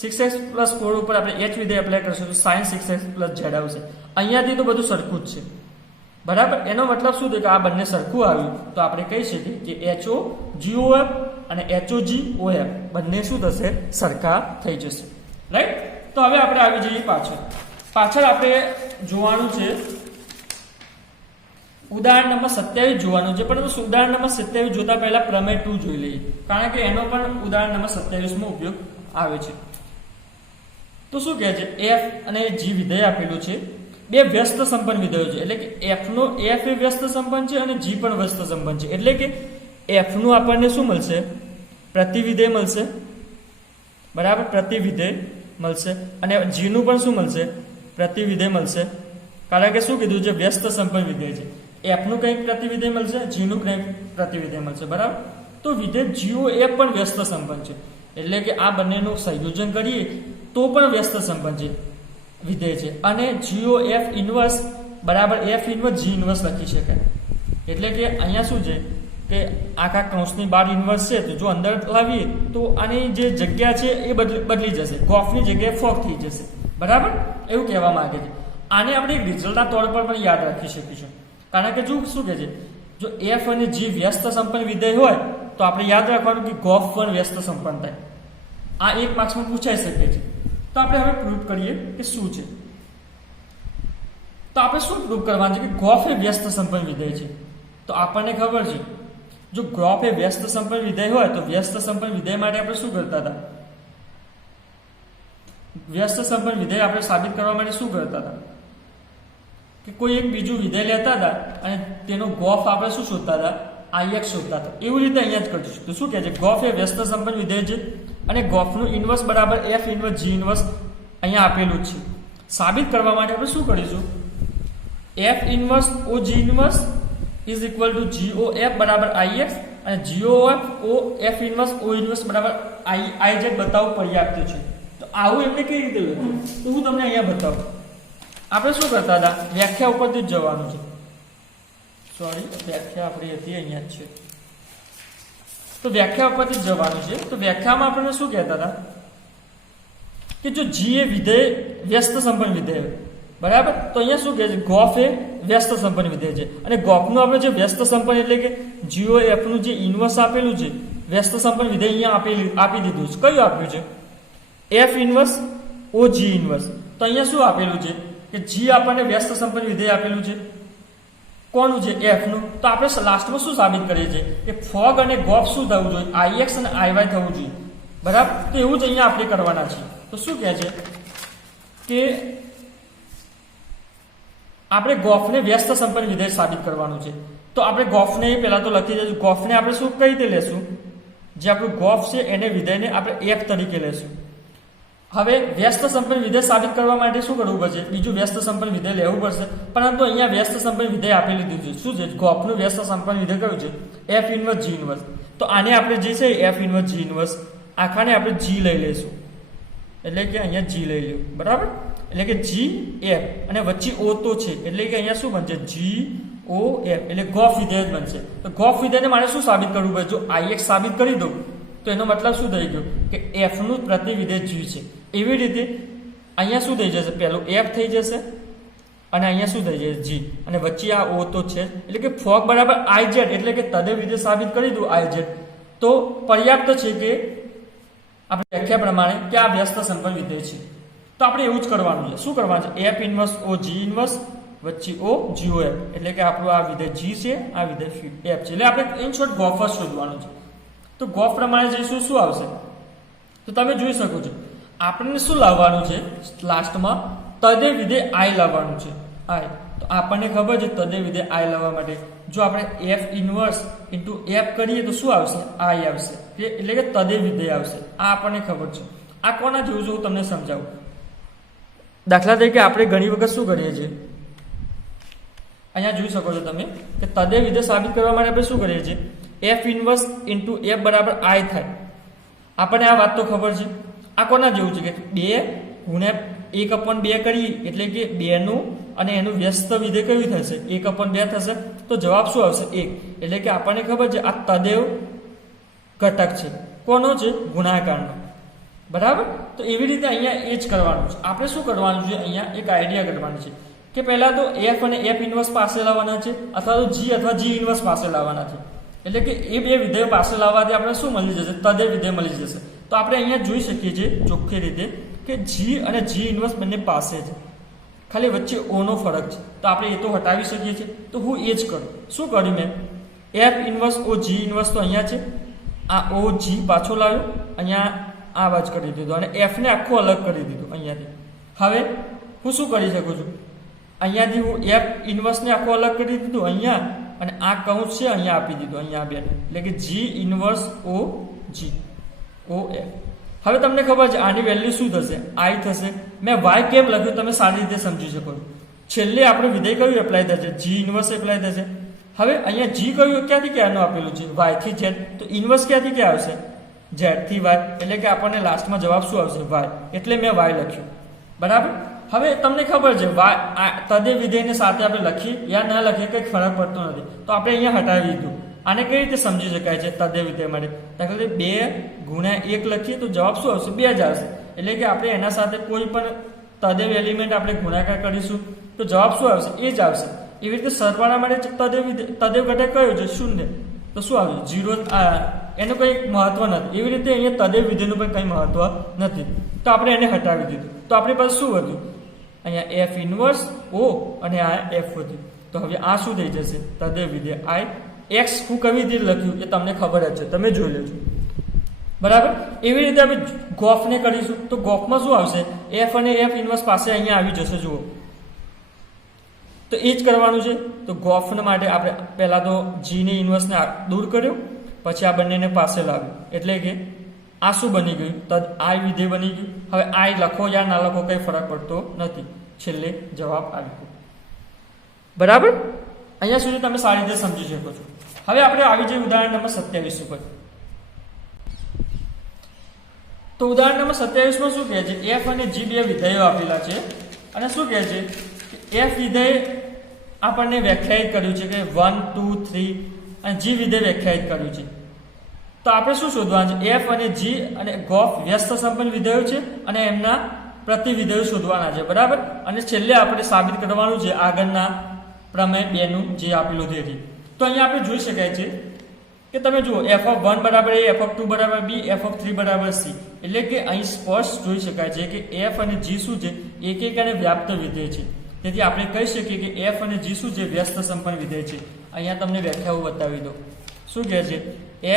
6x + 4 ઉપર આપણે H વિધેય એપ્લાય કરીશું તો sin 6x + z આવશે. અહીંયાથી તો બધું સરખું જ છે, બરાબર. એનો મતલબ શું થયો કે આ બંને સરખું આવ્યું, તો આપણે કહી શકીએ કે HOGOF અને HOGOF બંને શું થશે, સરખા થઈ જશે, રાઈટ. તો હવે આપણે આવી જઈએ પાછળ આપણે જોવાનું છે ઉદાહરણ નંબર 27 જોવાનું છે. પરંતુ ઉદાહરણ નંબર 27 જોતા પહેલા પ્રમેય 2 જોઈ લઈએ, કારણ કે એનો પણ ઉદાહરણ નંબર 27 માં ઉપયોગ આવે છે. તો શું કહે છે, F અને G વિધેય આપેલું છે. બે વ્યસ્ત સંપન્ન વિધેયો છે, એટલે કે f એ વ્યસ્ત સંપન્ન છે અને g પણ વ્યસ્ત સંપન્ન છે, એટલે કે f નું આપણને શું મળશે? પ્રતિવિધેય મળશે, બરાબર, પ્રતિવિધેય મળશે, અને g નું પણ શું મળશે? પ્રતિવિધેય મળશે, કારણ કે શું કીધું છે? વ્યસ્ત સંપન્ન વિધેય છે. f નું કંઈક પ્રતિવિધેય મળશે, g નું કંઈક પ્રતિવિધેય મળશે, બરાબર. તો વિધેય GOF પણ વ્યસ્ત સંપન્ન છે, એટલે કે આ બંનેનું સંયોજન કરીએ તો પણ વ્યસ્ત સંપન્ન છે વિધેય છે, અને GOF ઇન્વર્સ બરાબર f ઇન્વર્સ g ઇન્વર્સ લખી શકાય. એટલે કે અહીંયા શું છે કે આખા કૌંસની બહાર ઇન્વર્સ છે, તો જો અંદર લાવીએ તો આની જે જગ્યા છે એ બદલી જશે, ગોફની જગ્યાએ ફોક થઈ જશે, બરાબર, એવું કહેવા માંગે છે. આને આપણે રિઝલ્ટના તौर પર પણ યાદ રાખી શકીશું, કારણ કે જો શું કહે છે, જો f અને g વ્યસ્ત સંપન્ન વિધેય હોય તો આપણે યાદ રાખવાનું કે ગોફ પણ વ્યસ્ત સંપન્ન થાય. આ એક માર્ક્સમાં પૂછાઈ શકે છે. તો આપણે હવે પ્રૂફ કરીએ કે શું છે. તો આપણે શું પ્રૂફ કરવાનું છે કે ગોફ એ વ્યસ્ત સંપન્ન વિધેય છે. તો આપણને ખબર છે જો ગોફ એ વ્યસ્ત સંપન્ન વિધેય હોય તો વ્યસ્ત સંપન્ન વિધેય માટે આપણે શું કરતા હતા? વ્યસ્ત સંપન્ન વિધેય આપણે સાબિત કરવા માટે શું કરતા હતા કે કોઈ એક બીજું વિધેય લેતા હતા અને તેનો ગોફ આપણે શું શોધતા હતા? Ix શોધતા હતા. એવી રીતે અહીંયા જ કરશું. તો શું કહે છે? ગોફ એ વ્યસ્ત સંપન્ન વિધેય છે અને ગોફનું ઇન્વર્સ બરાબર f ઇન્વર્સ g ઇન્વર્સ અહીંયા આપેલું જ છે. સાબિત કરવા માટે આપણે શું કરીશું? f inverse o g inverse is equal to GOF બરાબર Ix અને GOF o f inverse o inverse બરાબર Iz બતાવવું પર્યાપ્ત છે. તો આવું એમને કઈ રીતે લખ્યું તો હું તમને અહીંયા બતાવું. આપણે શું કરતા હતા? વ્યાખ્યા ઉપરથી જ જવાનું છે. સોરી, વ્યાખ્યા આપણી હતી અહીંયા જ છે. તો વ્યાખ્યા ઉપરથી જ જવાનું છે. તો વ્યાખ્યામાં આપણને શું કહેતા હતા કે જો g એ વિધેય વ્યસ્ત સંપન્ન વિધેય, બરાબર, તો અહીંયા શું કહે છે? ગોફ એ વ્યસ્ત સંપન્ન વિધેય છે અને ગોફનું આપણે જે વ્યસ્ત સંપન્ન એટલે કે GOF નું જે ઇન્વર્સ આપેલું છે વ્યસ્ત સંપન્ન વિધેય અહીંયા આપી દીધું છે. કયું આપ્યું છે? f inverse o g inverse. તો અહીંયા શું આપેલું છે કે g આપણને વ્યસ્ત સંપન્ન વિધેય આપેલું છે. કોનું છે? f નું. તો આપણે લાસ્ટમાં શું સાબિત કરીએ છીએ કે ફોગ અને ગોફ શું થવું જોઈએ? Ix અને Iy થવું જોઈએ, બરાબર. તો એવું જ અહીંયા આપણે કરવાના છે. તો શું કહે છે કે આપણે ગોફને વ્યસ્ત સંપન્ન વિધેય સાબિત કરવાનું છે. તો આપણે ગોફને પહેલા તો લખી દઈશું. ગોફને આપણે શું કઈ રીતે લેશું? જે આપણું ગોફ છે એને વિધેયને આપણે f તરીકે લેશું. હવે વ્યસ્ત સંપન્ન વિધેય સાબિત કરવા માટે શું કરવું પડશે? બીજું વ્યસ્ત સંપન્ન વિધેય લેવું પડશે. પરંતુ અહીંયા વ્યસ્ત સંપન્ન વિધેય આપી લીધું છે. શું છે? ગોફનું વ્યસ્ત સંપન્ન વિધેય કયું છે? f inverse g inverse. તો આને આપણે જે છે f ઇન્વર્સ g ઇન્વર્સ આખાને આપણે g લઈ લઈશું, એટલે કે અહીંયા g લઈ લ્યો, બરાબર. એટલે કે g f અને વચ્ચે o તો છે, એટલે કે અહીંયા શું બનશે? GOF એટલે ગોફ વિધેય જ બનશે. તો ગોફ વિધેયને મારે શું સાબિત કરવું પડે? જો Ix સાબિત કરી દઉં તો એનો મતલબ શું થઈ ગયો કે f નું પ્રતિવિધેય g છે. એવી રીતે અહીંયા શું થઈ જશે? પહેલું f થઈ જશે અને અહીંયા શું થઈ જશે? g, અને વચ્ચે આ o તો છે, એટલે કે ફોગ બરાબર Iz, એટલે કે તદે વિધેય સાબિત કરી દઉં Iz તો પર્યાપ્ત છે કે આપણે વ્યાખ્યા પ્રમાણે કે આ વ્યસ્ત સંપન્ન વિધેય છે. તો આપણે એવું જ કરવાનું છે. શું કરવાનું છે? f inverse o g inverse વચ્ચે o GOF, એટલે કે આપણું આ વિધેય g છે, આ વિધેય f છે. એટલે આપણે ઇન શોર્ટ ગોફ જ શોધવાનું છે. તો ગોફ પ્રમાણે જઈશું શું આવશે? તો તમે જોઈ શકો છો આપણને શું લાવવાનું છે? લાસ્ટમાં તદે વિધેય I લાવવાનું છે. I. તો આપણને ખબર છે તદે વિધેય I લાવવા માટે જો આપણે f ઇન્વર્સ ઇન્ટુ f કરીએ તો શું આવશે? I આવશે, એટલે કે તદે વિધેય આવશે. આ આપણને ખબર છે. આ કોના જેવું છે હું તમને સમજાવું. દાખલા તરીકે આપણે ઘણી વખત શું કરીએ છીએ? અહીંયા જોઈ શકો છો તમે કે તદે વિધેય સાબિત કરવા માટે આપણે શું કરીએ છીએ? f ઇન્વર્સ ઇન્ટુ f બરાબર I થાય. આપણને આ વાત તો ખબર છે. આ કોના જેવું છે કે 2 ગુણ્યા 1/2 કરીએ એટલે કે 2 નું અને એનું વ્યસ્ત વિધેય કયું થશે? 1/2 થશે. તો જવાબ શું આવશે? 1. એટલે કે આપણને ખબર છે આ તદેવ ઘટક છે. કોનો છે? ગુણાકારનો, બરાબર. તો એવી રીતે અહીંયા એ જ કરવાનું છે. આપણે શું કરવાનું છે? અહીંયા એક આઈડિયા કરવાની છે કે પહેલા તો f અને f ઇન્વર્સ પાસે લાવવાના છે, અથવા તો g અથવા g ઇન્વર્સ પાસે લાવવાના છે. એટલે કે એ બે વિધેયો પાસે લાવવાથી આપણે શું મળી જશે? તદે વિધેય મળી જશે. તો આપણે અહીંયા જોઈ શકીએ છીએ ચોખ્ખી રીતે કે g અને g ઇન્વર્સ બંને પાસે છે, ખાલી વચ્ચે o નો ફરક છે. તો આપણે એ તો હટાવી શકીએ છીએ. તો હું એ જ કરું. શું કર્યું મેં? f inverse o g inverse તો અહીંયા છે, આ o g પાછો લાવ્યો, અહીંયા આ બાજ કરી દીધો અને f ને આખો અલગ કરી દીધું અહીંયાથી. હવે હું શું કરી શકું છું? અહીંયાથી હું એફ ઇન્વર્સને આખું અલગ કરી દીધું અહીંયા, અને આ કૌંસ છે અહીંયા આપી દીધું, અહીંયા બે, એટલે કે જી ઇન્વર્સ ઓ જી ઓ એફ. હવે તમને ખબર છે આની વેલ્યુ શું થશે? આઈ થશે. મેં વાય કેમ લખ્યું તમે સારી રીતે સમજી શકો છો. છેલ્લે આપણે વિધેય કયું એપ્લાય થશે? જી ઇન્વર્સ એપ્લાય થશે. હવે અહીંયા જી કયું ક્યાંથી ક્યાંનું આપેલું છે? વાય થી ઝેડ. તો ઇન્વર્સ ક્યાંથી ક્યાં આવશે? ઝેડ થી વાય, એટલે કે આપણને લાસ્ટમાં જવાબ શું આવશે? વાય. એટલે મેં વાય લખ્યું. બરાબર. હવે તમને ખબર છે વાય તદે વિધેયને સાથે આપણે લખીએ યા ના લખીએ કંઈ ફરક પડતો નથી, તો આપણે અહીંયા હટાવી દીધું. આને કઈ રીતે સમજી શકાય છે તદે વિધેય માટે? દાખલા તરીકે 2 ગુણ્યા 1 લખીએ તો જવાબ શું આવશે? 2 જ આવશે. એટલે કે આપણે એના સાથે કોઈ પણ તદેવ એલિમેન્ટ આપણે ગુણાકાર કરીશું તો જવાબ શું આવશે? એ જ આવશે. એવી રીતે સરવાળા માટે તદેવ ઘટક કયો છે? 0. તો શું આવ્યું? 0. એનું કંઈ મહત્વ નથી. એવી રીતે અહીંયા તદેવ વિધેયનું પણ કંઈ મહત્વ નથી, તો આપણે એને હટાવી દીધું. તો આપણી પાસે શું વધ્યું? અહીંયા એફ ઇન્વર્સ ઓ અને આ એફ વધ્યું. તો હવે આ શું થઈ જશે? તદેવ વિધેય આઈ એક્સ. હું કઈ રીતે લખ્યું એ તમને ખબર જ છે, તમે જોઈ લેજો. બરાબર. એવી રીતે આપણે ગોફને કરીશું તો ગોફમાં શું આવશે? એફ અને એફ ઇન્વર્સ પાસે અહીંયા આવી જશે. જુઓ, તો એ જ કરવાનું છે. તો ગોફના માટે આપણે પહેલા તો જી ની ઇન્વર્સને દૂર કર્યો, પછી આ બંનેને પાસે લાવ્યું, એટલે કે આ શું બની ગયું? તદ આઈ વિધેય બની ગયું. હવે આઈ લખો યા ના લખો કંઈ ફરક પડતો નથી, છેલ્લે જવાબ આવી ગયો. બરાબર. અહીંયા સુધી તમે સારી રીતે સમજી શકો છો. હવે આપણે આવી જઈએ ઉદાહરણ નંબર 27 ઉપર. તો ઉદાહરણ નંબર 27 માં શું કહે છે? એફ અને જી બે વિધેયો આપેલા છે, અને શું કહે છે કે એફ વિધેય આપણને વ્યાખ્યાયિત કર્યું છે કે 1 2 3, અને જી વિધેય વ્યાખ્યાયિત કર્યું છે. તો આપણે શું શોધવાનું છે? એફ અને જી અને ગોફ વ્યસ્ત સંપન્ન વિધેયો છે, અને એમના પ્રતિ વિધેયો શોધવાના છે. બરાબર. અને છેલ્લે આપણે સાબિત કરવાનું છે આગળના પ્રમેય 2 નું જે આપેલું છે. તો અહીંયા આપણે જોઈ શકાય છે કે તમે જુઓ f(1) બરાબર a, f(2) બરાબર b, f(3) બરાબર c. એટલે કે અહીં સ્પષ્ટ જોઈ શકાય છે કે f અને g શું છે? એકક અને વ્યાપ્ત વિધેય છે. તેથી આપણે કહી શકીએ કે f અને g શું છે? વ્યસ્ત સંપન્ન વિધેય છે. અહીંયા તમને વ્યાખ્યાઓ બતાવી દો. શું કહે છે?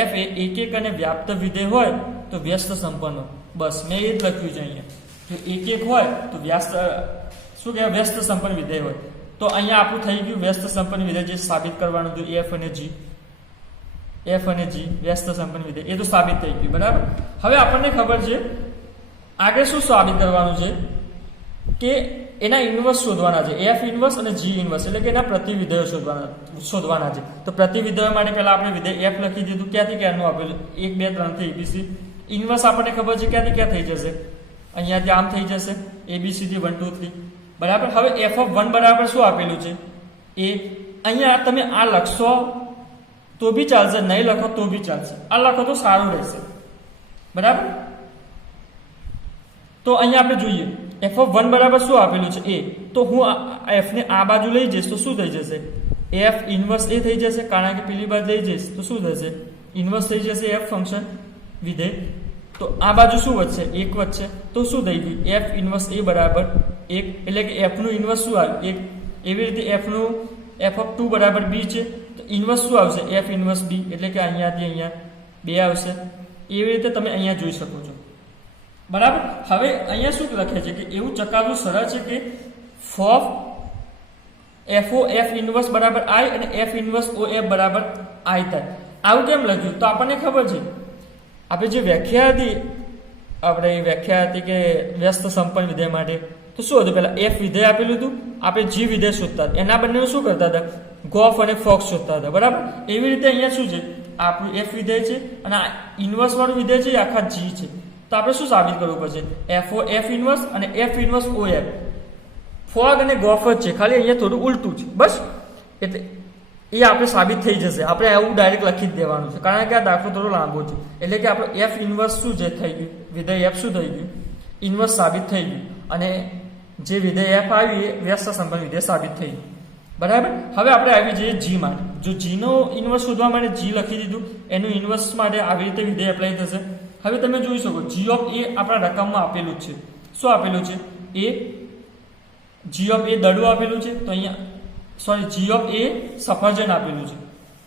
f એ એકક અને વ્યાપ્ત વિધેય હોય તો વ્યસ્ત સંપન્ન. બસ મેં એ જ લખ્યું છે અહીંયા. જો એકક હોય તો શું કહેવાય? વ્યસ્ત સંપન્ન વિધેય હોય. તો અહીંયા આપણું થઈ ગયું વ્યસ્ત સંપન્ન વિધેય, જે સાબિત કરવાનું હતું f અને g વ્યસ્ત સંપન્ન વિધેય, એ તો સાબિત થઈ ગયું. બરાબર. હવે આપણને ખબર છે આગળ શું સાબિત કરવાનું છે કે એના ઇન્વર્સ શોધવાના છે. f ઇન્વર્સ અને g ઇન્વર્સ, એટલે કે એના પ્રતિવિધેયો શોધવાના છે. તો પ્રતિવિધેયો માટે પહેલા આપણે વિધેય f લખી દીધું. ક્યાંથી ક્યાંનું આપેલું? 1 2 3 થી abc. ઇન્વર્સ આપણને ખબર છે ક્યાંથી ક્યાં થઈ જશે? અહીંયાથી આમ થઈ જશે, abc થી 1 2 3. બરાબર. હવે f(1) બરાબર શું આપેલું છે? એ. અહીંયા તમે આ લખશો તો બી ચાલશે, નહીં લખો તો બી ચાલશે. આ લખો તો સારું રહેશે. બરાબર. તો અહીંયા આપણે જોઈએ f(1) બરાબર શું આપેલું છે? a. તો હું f ને આ બાજુ લઈ જઈશ તો શું થઈ જશે? f ઇન્વર્સ a થઈ જશે, કારણ કે પેલી બાજુ લઈ જઈશ તો શું થશે? ઇન્વર્સ થઈ જશે f ફંક્શન વિધેય. તો આ બાજુ શું વધશે? 1 વધશે. તો શું થઈ ગયું? f ઇન્વર્સ a બરાબર 1, એટલે કે f નું ઇન્વર્સ શું આવ્યું? 1. એવી રીતે f(2) બરાબર b છે, તો ઇન્વર્સ શું આવશે? f ઇન્વર્સ b, એટલે કે અહીંયાથી અહીંયા 2 આવશે. એવી રીતે તમે અહીંયા જોઈ શકો છો. બરાબર. હવે અહીંયા શું લખે છે કે એવું ચકાસવું સરળ છે કે f ઇન્વર્સ બરાબર i અને f ઇન્વર્સ of બરાબર i થાય. આવું કેમ લખ્યું? તો આપણને ખબર છે આપણે જે વ્યાખ્યા હતી કે વ્યસ્ત સંપન્ન વિધેય માટે, તો શું હતું? પહેલા f વિધેય આપેલું હતું, આપણે g વિધેય શોધતા હતા. એના બંને શું કરતા હતા? ગોફ અને ફોક્સ શોધતા હતા. બરાબર. એવી રીતે અહીંયા શું છે? આપણું f વિધેય છે, અને આ ઇન્વર્સ વાળું વિધેય છે, આખા g છે. તો આપણે શું સાબિત કરવું પડશે? f ઇન્વર્સ અને f ઇન્વર્સ of. ફોગ અને ગોફ જ છે, ખાલી અહીંયા થોડું ઉલટું છે. બસ. એટલે એ આપણે સાબિત થઈ જશે. આપણે આવું ડાયરેક્ટ લખી જ દેવાનું છે, કારણ કે આ દાખલો થોડો લાંબો છે. એટલે કે આપણો f ઇન્વર્સ શું છે થઈ ગયું? વિધેય f શું થઈ ગયું? ઇન્વર્સ સાબિત થઈ ગયું. અને જે વિધેય f આવી એ વ્યસ્ત સંપન્ન વિધેય સાબિત થઈ ગયું. બરાબર. હવે આપણે આવી જઈએ g માટે. જો g નો ઇન્વર્સ શોધવા માટે g લખી દીધું, એનું ઇન્વર્સ માટે આવી રીતે વિધેય એપ્લાય થશે. હવે તમે જોઈ શકો g of a આપણા રકમમાં આપેલું જ છે. શું આપેલું છે? a. g of a દડું આપેલું છે, તો અહીંયા g of a સફરજન આપેલું છે.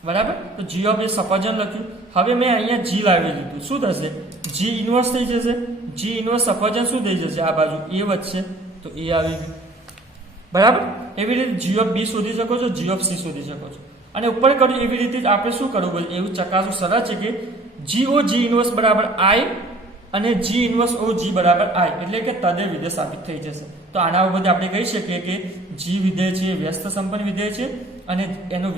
બરાબર. તો g of a સફરજન લખ્યું. હવે મેં અહીંયા g લાવી દીધું. શું થશે? g ઇન્વર્સ થઈ જશે. g ઇન્વર્સ સફરજન શું થઈ જશે? આ બાજુ a વધશે, તો a આવી ગયું. બરાબર. એવી રીતે g ઓફ b શોધી શકો છો, g ઓફ c શોધી શકો છો. અને ઉપર કર્યું એવી રીતે જ આપણે શું કરવું એવું ચકાસવું સરળ છે કે g ઓ g ઇન્વર્સ બરાબર i અને g ઇન્વર્સ ઓ g બરાબર i, એટલે કે તદે વિધેય સાબિત થઈ જશે. તો આના ઉપરથી આપણે કહી શકીએ કે g વિધેય છે વ્યસ્ત સંપન્ન વિધેય છે અને એનું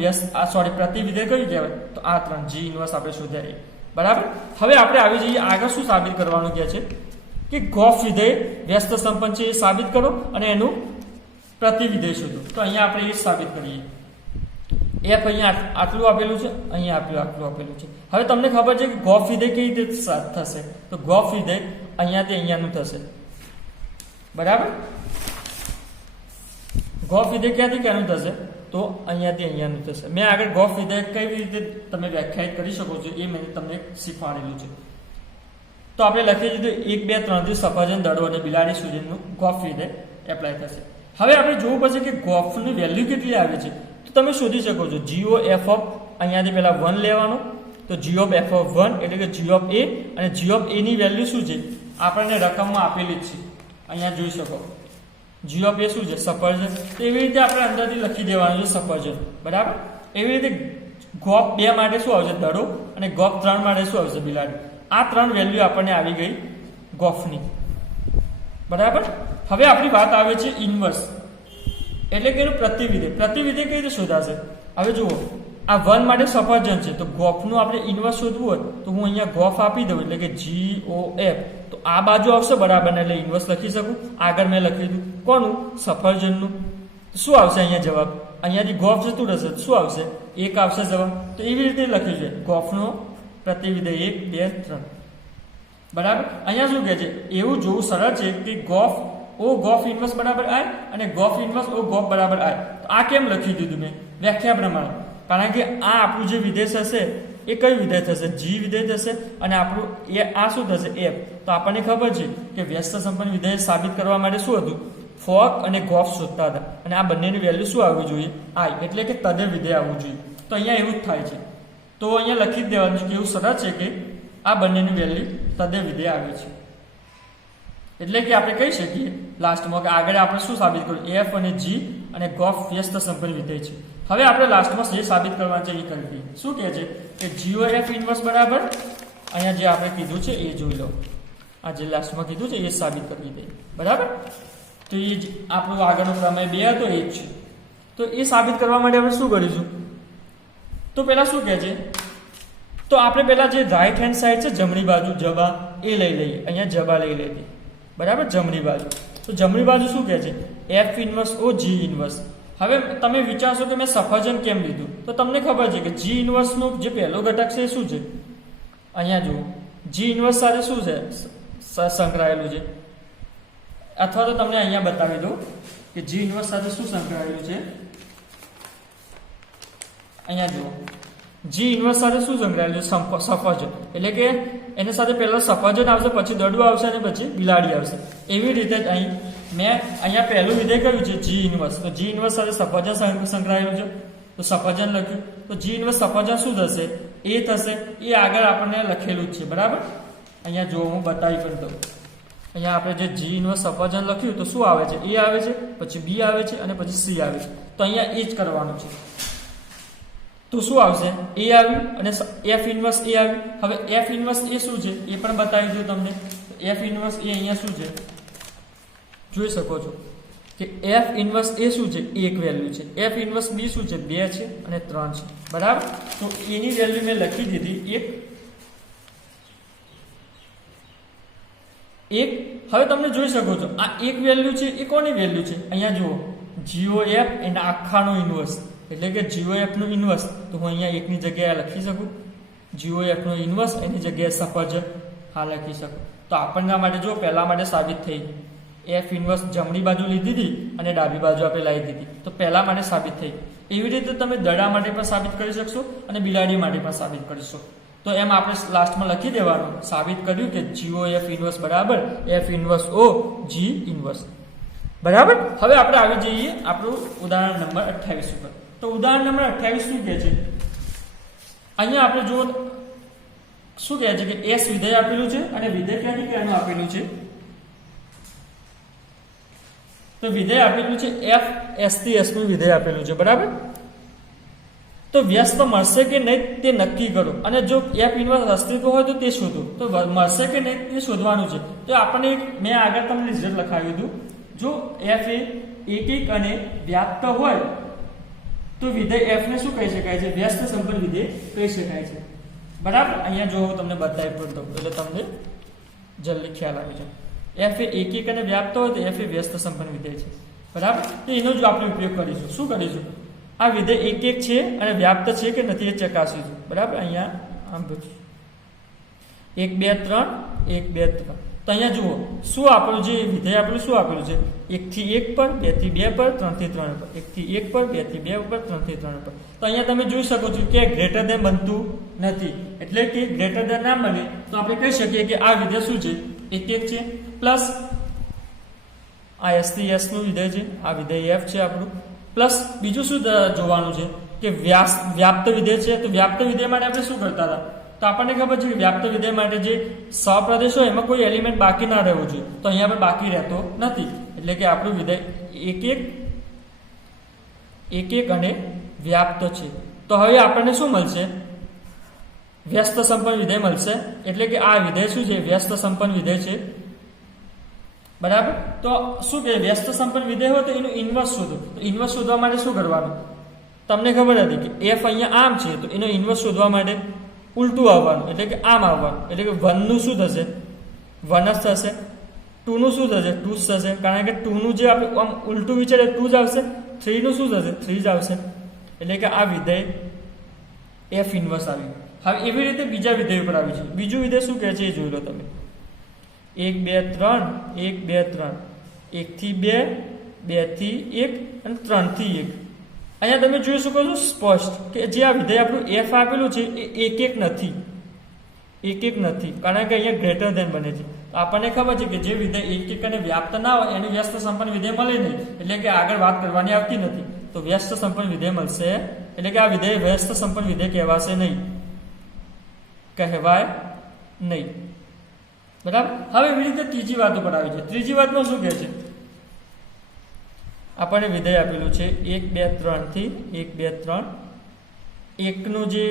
પ્રતિ વિધેય કયું કહેવાય તો આ ત્રણ g ઇન્વર્સ આપણે શોધ્યા. બરાબર. હવે આપણે આવી જઈએ આગળ શું સાબિત કરવાનું કહે છે કે ગોફ વિધેય વ્યસ્ત સંપન્ન છે એ સાબિત કરો અને એનું પ્રતિ વિધેય શોધો. તો અહીંયા આપણે એ સાબિત કરીએ. f અહીંયા આટલું આપેલું છે, અહીંયા આટલું આપેલું છે. હવે તમને ખબર છે કે ગોફ વિધેય કેવી રીતે થશે તો ગોફ વિધેય અહીંયાથી અહીંયાનું થશે. બરાબર. ગોફ વિધેય ક્યાંથી ક્યાંનું થશે તો અહીંયાથી અહીંયાનું થશે. મેં આગળ ગોફ વિધેય કેવી રીતે તમે વ્યાખ્યાયિત કરી શકો છો એ મેં તમને શીખવાડેલું છે. તો આપણે લખી દીધું 1 2 3 થી સફરજન દડો અને બિલાડી સુધીનું ગોફ વિધેય એપ્લાય થશે. હવે આપણે જોવું પડશે કે ગોફની વેલ્યુ કેટલી આવે છે. તો તમે શોધી શકો છો g o f ઓફ અહીંયાથી પહેલા 1 લેવાનો, તો g ઓફ f ઓફ 1 એટલે કે g ઓફ a, અને g ઓફ a ની વેલ્યુ શું છે આપણને રકમમાં આપેલી જ છે. અહીંયા જોઈ શકો g ઓફ a શું છે સફરજન. તો એવી રીતે આપણે અંદરથી લખી દેવાનું છે સફરજન. બરાબર. એવી રીતે ગોફ 2 માટે શું આવશે દડો અને ગોફ 3 માટે શું આવશે બિલાડી. આ ત્રણ વેલ્યુ આપણને આવી ગઈ ગોફની. બરાબર. હવે આપણી વાત આવે છે ઇન્વર્સ એટલે કે એનું પ્રતિવિધેય. પ્રતિવિધેય કઈ રીતે શોધાશે. હવે જુઓ આ 1 માટે સફરજન છે તો ગોફનું આપણે ઇન્વર્સ શોધવું હોય તો હું અહીંયા ગોફ આપી દઉં એટલે કે g o f, તો આ બાજુ આવશે બરાબર એટલે ઇન્વર્સ લખી શકું. આગળ મેં લખી દીધું કોનું સફરજનનું. શું આવશે અહીંયા જવાબ, અહીંયાથી ગોફ જતું રહેશે શું આવશે 1 આવશે જવાબ. તો એવી રીતે લખ્યું છે ગોફનો પ્રતિવિધેય 1 2 3. બરાબર. અહીંયા શું કહે છે એવું જોવું સરળ છે કે ગોફ ઓ ગોફ ઇન્વર્સ બરાબર i અને ગોફ ઇન્વર્સ ઓ ગોફ બરાબર i. તો આ કેમ લખી દીધું મેં વ્યાખ્યા પ્રમાણે, કારણ કે આ આપણું જે વિધેય થશે એ કયું વિધેય થશે g વિધેય થશે અને આપણું આ શું થશે f. તો આપણને ખબર છે કે વ્યસ્ત સંપન્ન વિધેય સાબિત કરવા માટે શું હતું ફોક અને ગોફ શોધતા હતા અને આ બંનેની વેલ્યુ શું આવવી જોઈએ i, એટલે કે તદે વિધેય આવવું જોઈએ. તો અહીંયા એવું જ થાય છે. તો અહીંયા લખી જ દેવાનું છે કે એવું સરળ છે કે આ બંનેની વેલ્યુ તદે વિધેય આવે છે. એટલે કે આપણે કહી શકીએ લાસ્ટમાં કે આગળ આપણે શું સાબિત કર્યું f અને g અને ગોફ વ્યસ્ત સંપન્ન વિધેય છે. હવે આપણે લાસ્ટમાં જે સાબિત કરવાનું છે એ કરી દઈએ. શું કહે છે કે g o f ઇન્વર્સ બરાબર અહીંયા જે આપણે કીધું છે એ જોઈ લો. આ જે લાસ્ટમાં કીધું છે એ સાબિત કરી દઈએ. બરાબર. તો એ જ આપણું આગળનો પ્રમેય 2 હતો એ જ છે. તો એ સાબિત કરવા માટે આપણે શું કરીશું તો પહેલા શું કહે છે તો આપણે પહેલા જે રાઈટ હેન્ડ સાઈડ છે જમણી બાજુ જબા એ લઈ લઈએ. અહીંયા જબા લઈ લઈએ. બરાબર. જમણી બાજુ. તો જમણી બાજુ શું કહે છે f ઇન્વર્સ ઓ g ઇન્વર્સ. હવે તમે વિચારશો કે મેં સફરજન કેમ લીધું તો તમને ખબર છે કે g ઇન્વર્સનો જે પહેલો ઘટક છે એ શું છે અહીંયા જુઓ g ઇન્વર્સ સાથે શું છે સંકળાયેલું છે, અથવા તો તમને અહીંયા બતાવી દઉં કે g ઇન્વર્સ સાથે શું સંકળાયેલું છે. અહીંયા જુઓ g ઇન્વર્સ સાથે શું સંકળાયેલું છે સફરજન, એટલે કે એની સાથે પહેલા સફરજન આવશે પછી દડું આવશે અને પછી બિલાડી આવશે. એવી રીતે જ અહીં મેં અહીંયા પહેલું વિધેય કયું છે g ઇન્વર્સ. તો g ઇન્વર્સ સાથે સફરજન સંકળાયેલું છે તો સફરજન લખ્યું. તો g ઇન્વર્સ સફરજન શું થશે એ થશે. એ આગળ આપણને લખેલું જ છે. બરાબર. અહીંયા જો હું બતાવી પણ દઉં. અહીંયા આપણે જે g ઇન્વર્સ સફરજન લખ્યું તો શું આવે છે a આવે છે, પછી b આવે છે અને પછી c આવે છે. તો અહીંયા એ જ કરવાનું છે. તો શું આવશે a આવ્યું અને f ઇન્વર્સ a આવ્યું. હવે f ઇન્વર્સ a શું છે એ પણ બતાવી દઉં તમને. f ઇન્વર્સ a અહીંયા શું છે જોઈ શકો છો કે f ઇન્વર્સ a શું છે એક વેલ્યુ છે, f ઇન્વર્સ b શું છે 2 છે અને 3 છે. બરાબર. તો a ની વેલ્યુ મેં લખી દીધી 1. હવે તમે જોઈ શકો છો આ એક વેલ્યુ છે એ કોની વેલ્યુ છે અહીંયા જુઓ GOF એના આખાનો ઇન્વર્સ એટલે કે GOF નું ઇન્વર્સ. તો હું અહીંયા 1 ની જગ્યાએ લખી શકું GOF નું ઇન્વર્સ એની જગ્યાએ સફરજન હા લખી શકું. તો આપણના માટે જો પહેલા માટે સાબિત થઈ f ઇન્વર્સ જમણી બાજુ લીધી હતી અને ડાબી બાજુ આપણે લાવી દીધી તો પહેલા માટે સાબિત થઈ. એવી રીતે તમે દડા માટે પણ સાબિત કરી શકશો અને બિલાડી માટે પણ સાબિત કરીશો. તો એમ આપણે લાસ્ટમાં લખી દેવાનું સાબિત કર્યું કે GOF ઇન્વર્સ બરાબર f inverse O g inverse. બરાબર. હવે આપણે આવી જઈએ આપણું ઉદાહરણ નંબર 28 ઉપર. તો ઉદાહરણ નંબર 28 શું કહે છે અહીંયા આપણે જો શું કહે છે કે s વિધેય આપેલું છે અને વિધેય ક્યાંથી ક્યાંનું આપેલું છે. તો તો વિધેય આપેલું છે એફ એસ થી એસ નું વિધેય આપેલું છે, બરાબર. તો વ્યસ્ત મળશે કે નહીં તે નક્કી કરો, અને જો એફ ઇન્વર્સ અસ્તિત્વ હોય તો તે શોધો. તો મળશે કે નહીં તે શોધવાનું છે. તો આપણને મેં આગળ તમને રિઝલ્ટ લખાવ્યું હતું, જો એફ એ એકિક અને વ્યાપ્ત હોય તો વિધેય એફ ને શું કહી શકાય છે? વ્યસ્ત સંપન્ન વિધેય કહી શકાય છે, બરાબર. અહીંયા જો હું તમને બતાવી પણ દઉં એટલે તમને જલ્દી ખ્યાલ આવી જાય. એફ એ એકિક અને વ્યાપ્ત હોય તો એફ એ વ્યસ્ત સંપન્ન વિધેય છે, બરાબર. તો એનો જ આપણે ઉપયોગ કરીશું. શું કરીશું? આ વિધેય એકિક છે અને વ્યાપ્ત છે કે નથી એ ચકાસીશું, બરાબર. અહીંયા આમ 1 2 3 1 2 3. તો અહીંયા જુઓ શું આપણું જે વિધેય આપેલું શું આપેલું છે? 1 થી 1 પર, 2 થી 2 પર, 3 થી 3 પર, 1 થી 1 પર, 2 થી 2 પર, 3 થી 3 પર. તો અહીંયા તમે જોઈ શકો છો કે ગ્રેટર ધેન બનતું નથી, એટલે કે ગ્રેટર ધેન ના બને તો આપણે કહી શકીએ કે આ વિધેય શું છે? એકિક છે. પ્લસ આ એસ થી એસ નું વિધેય છે, આ વિધેય એફ છે આપણું. પ્લસ બીજું શું જોવાનું છે કે વ્યાપ્ત વિધેય છે. તો વ્યાપ્ત વિધેય માટે આપણે શું કરતા હતા? તો આપણને ખબર છે કે વ્યાપ્ત વિધેય માટે જે સહપ્રદેશ હોય એમાં કોઈ એલિમેન્ટ બાકી ના રહેવું જોઈએ. તો અહીંયા પણ બાકી રહેતો નથી, એટલે કે આપણું વિધેય એકિક અને વ્યાપ્ત છે. તો હવે આપણને શું મળશે? વ્યસ્ત સંપન્ન વિધેય મળશે. એટલે કે આ વિધેય શું છે? વ્યસ્ત સંપન્ન વિધેય છે, બરાબર. તો શું કે વ્યસ્ત સંપન્ન વિધેય હોય તો એનું ઇન્વર્સ શોધો. તો ઇન્વર્સ શોધવા માટે શું કરવાનું? તમને ખબર હતી કે એફ અહીંયા આમ છે, તો એનો ઇન્વર્સ શોધવા માટે ઉલટું આવવાનું, એટલે કે આમ આવવાનું. એટલે કે 1 નું શું થશે? 1 જ થશે. 2 નું શું થશે? 2 જ થશે, કારણ કે 2 નું જે આપણે આમ ઉલટું વિચારે 2 જ આવશે. 3 નું શું થશે? 3 જ આવશે. એટલે કે આ વિધેય એફ ઇન્વર્સ આવ્યું. હવે એવી રીતે બીજા વિધેય ઉપર આવી છે. બીજું વિધેય શું કહે છે એ જોઈ લો તમે. 1 2 3 1 2 3, 1 થી 2, 2 થી 1 અને 3 થી 1. અહીંયા તમે જોઈ શકો છો સ્પષ્ટ કે જે આ વિધેય આપણું એફ આપેલું છે એ એકિક નથી, કારણ કે અહીંયા ગ્રેટર ધેન બને છે. તો આપણને ખબર છે કે જે વિધેય એકિક અને વ્યાપ્ત ના હોય એનું વ્યસ્ત સંપન્ન વિધેય મળે નહીં, એટલે કે આગળ વાત કરવાની આવતી નથી. તો વ્યસ્ત સંપન્ન વિધેય મળશે, એટલે કે આ વિધેય વ્યસ્ત સંપન્ન વિધેય કહેવાય નહીં, બરાબર. હવે એવી રીતે ત્રીજી વાત ઉપર આવી છે. ત્રીજી વાતમાં શું કહે છે? આપણને વિધેય આપેલું છે 1 2 3 થી 1 2 3. 1 નું જે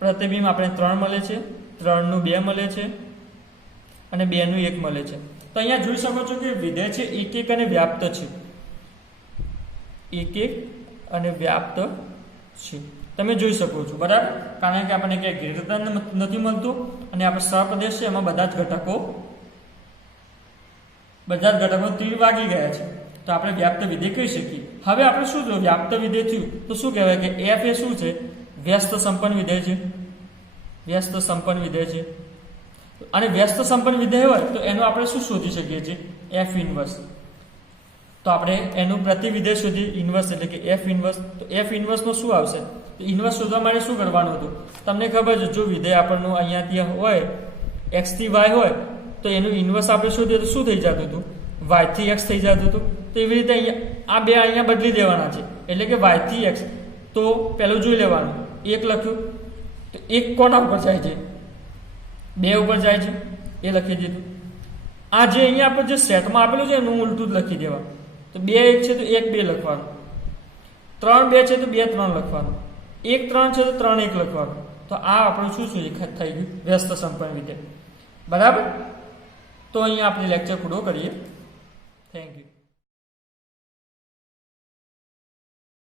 પ્રતિબિંબ આપણે 3 મળે છે, 3 નું 2 મળે છે અને 2 નું 1 મળે છે. તો અહીંયા જોઈ શકો છો કે વિધેય છે એકિક અને વ્યાપ્ત છે, એકિક અને વ્યાપ્ત છે. તમે જોઈ શકો છો, બરાબર. કારણ કે આપણને ક્યાંય ગ્રેટર ધેન નથી મળતું અને આપણે સહપ્રદેશ છે એમાં બધા જ ઘટકો તીર વાગી ગયા છે. તો આપણે વ્યાપ્ત વિધેય કહી શકીએ. હવે આપણે શું જો વ્યાપ્ત વિધેય થયું તો શું કહેવાય કે એફ એ શું છે? વ્યસ્ત સંપન્ન વિધેય છે, અને વ્યસ્ત સંપન્ન વિધેય હોય તો એનું આપણે શું શોધી શકીએ છીએ? F inverse. તો આપણે એનું પ્રતિવિધેય શોધી ઇન્વર્સ, એટલે કે એફ ઇન્વર્સ. તો એફ ઇન્વર્સમાં શું આવશે? તો ઇન્વર્સ શોધવા માટે શું કરવાનું હતું? તમને ખબર છે જો વિધેય આપણનું અહીંયાથી હોય x થી y હોય તો એનું ઇન્વર્સ આપણે શોધીએ તો શું થઈ જતું હતું? y થી x થઈ જતું હતું. તો એવી રીતે અહીંયા આ બે અહીંયા બદલી દેવાના છે, એટલે કે y થી x. તો પહેલું જોઈ લેવાનું, 1 લખ્યું તો 1 કોના ઉપર જાય છે? 2 ઉપર જાય છે, એ લખી દીધું. આ જે અહીંયા આપણે જે સેટમાં આપેલું છે એનું ઉલટું જ લખી દેવાનું. તો 2 1 છે તો 1 2 લખવાનું, 3 2 છે તો 2 3 લખવાનું, 1 3 છે તો 3 1 લખવાનું. તો આ આપણું શું થઈ ગયું? વ્યસ્ત સંપન્ન વિધેય, બરાબર. તો અહીંયા આપણે લેક્ચર પૂરો કરીએ. Thank you.